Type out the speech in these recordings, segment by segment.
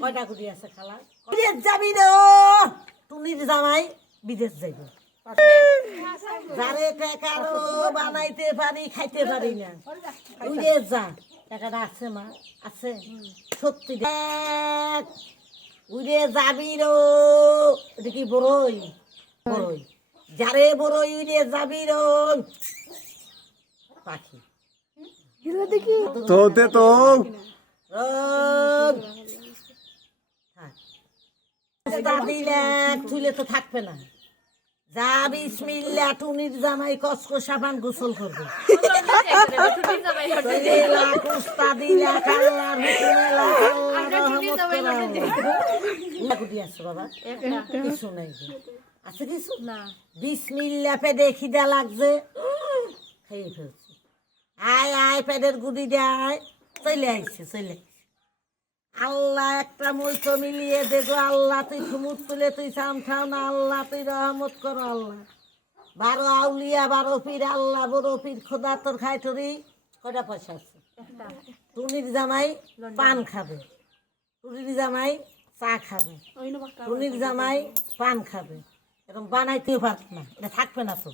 কয়টা গুড়ি আছে খালা? বিদেশ যাবি রে টুনির জামাই বিদেশ যাইব। যারে টাকারও বানাইতে পারি খাইতে পারি না উড়ে যা। টাকাটা আছে মা? আছে সত্যি দেখ উড়ে যাবি রো। এটা কি বড়ই? বড়ই যারে বড়ই উড়ে যাবি রো পাখি তোতে তো তুলে তো থাকবে না। যা বিসমিল্লা টুনির জামাই কসকো সাবান গোসল করবে। বাবা কিছু নাই আছে কিছু না। বিসমিল্লা পেটে খিদা লাগছে খেয়ে ফেলছে। আয় আয় পেটের গুড়ি দেয় চলে আইছে চলে আইছে। আল্লাহ একটা মূর্ত মিলিয়ে দেখো। আল্লাহ তুই ঘুমুর তুলে তুই চাম খাও না। আল্লাহ তুই রহমত করো। আল্লাহ 12 আউলিয়া 12 পীর আল্লাহ বড় পীর খোদা তোর খাই তোরই কয়টা পয়সা আছে? টুনির জামাই পান খাবে, টুনির জামাই চা খাবে, টুনির জামাই পান খাবে। এরকম বানাইতেও পারত না। এটা থাকবে না তো।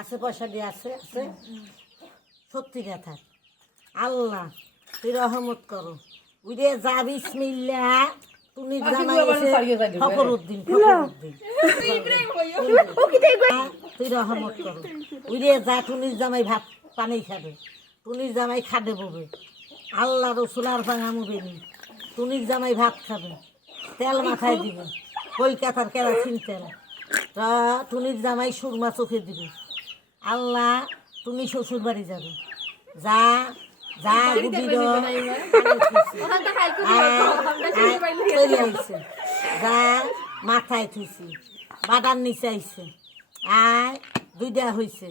আছে পয়সা দিয়ে আছে আছে সত্যি কথা। আল্লাহ তুই রহমত করো। উড়ে যা বিসমিল্লা টুনির জামাই ফখরুদ্দিন তুই রহমত করো। উড়ে যা টুনির জামাই ভাত পানি খাবে, টুনির জামাই খাদে ববে। আল্লাহ রসুল আর ভাঙামু বেনি। টুনির জামাই ভাত খাবে, তেল মাথায় দিবে কলকাতার কেরাসিন তেল। তা টুনির জামাই সুরমা চোখে দিবে। আল্লাহ টুনি শ্বশুর বাড়ি যাবে। যা যা গুডি চলে আইছে। যা মাথায় থুইছি বাদার নিচে আইছে। আয় 2টা হয়েছে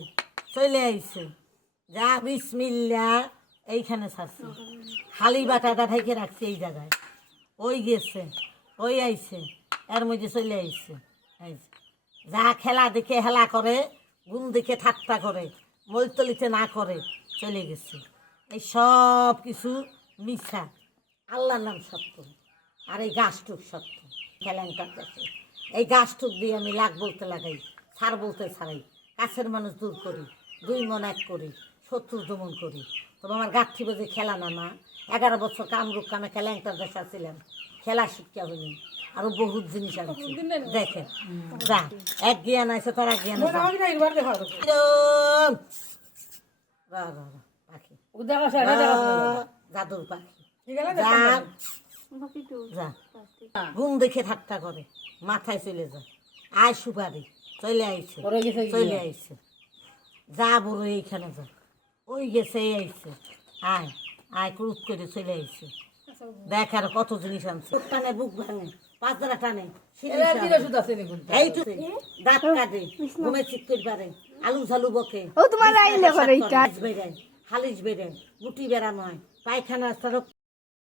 চলে আইছে। যা বিসমিল্লা এইখানে ছাড়ছে। খালি বাটাটা ঢেকে রাখছে এই জায়গায়। ওই গেছে ওই আইছে এর মধ্যে চলে আইছে। যা খেলা দেখে হেলা করে, গুণ দেখে ঠাট্টা করে, মলতলিতে না করে চলে গেছে। এই সব কিছু মিথ্যা। আল্লাহর নাম সত্য আর এই গাছটুক সত্য। খেলানটার কাছে এই গাছটুক দিয়ে আমি লাগ বলতে লাগাই, ছাড় বলতে ছাড়াই, কাছের মানুষ দূর করি, 2 মন 1 করি, শত্রু দমন করি। তবে আমার গাঠি বোঝে খেলা না মা। 11 বছর কামরূপ কামে খেলানটার দেশা ছিলাম। খেলা শিক্ষা হইনি আরো বহুত জিনিস আনছি। দেখেন যা এক জ্ঞান আছে তার এক জ্ঞান পাখি জাদুর পাখি। যা ঘুম দেখে ঠাট্টা করে মাথায় চলে যা। আয় সুপারি চলে আইছে চলে আইছে। যা বড় এইখানে যা ওই গেছে এই আইছে। আয় আয় ক্রুত করে চলে আইছে। দেখ আর কত জিনিস আনছে। টানে বুক ভাঙে 5 দ্বারা টানে দাঁত কাটে ঘুমে চিক করে পারে আলু ঝালু বকে হালিশ বেড়ে গুটি বেড়ানো হয় পায়খানা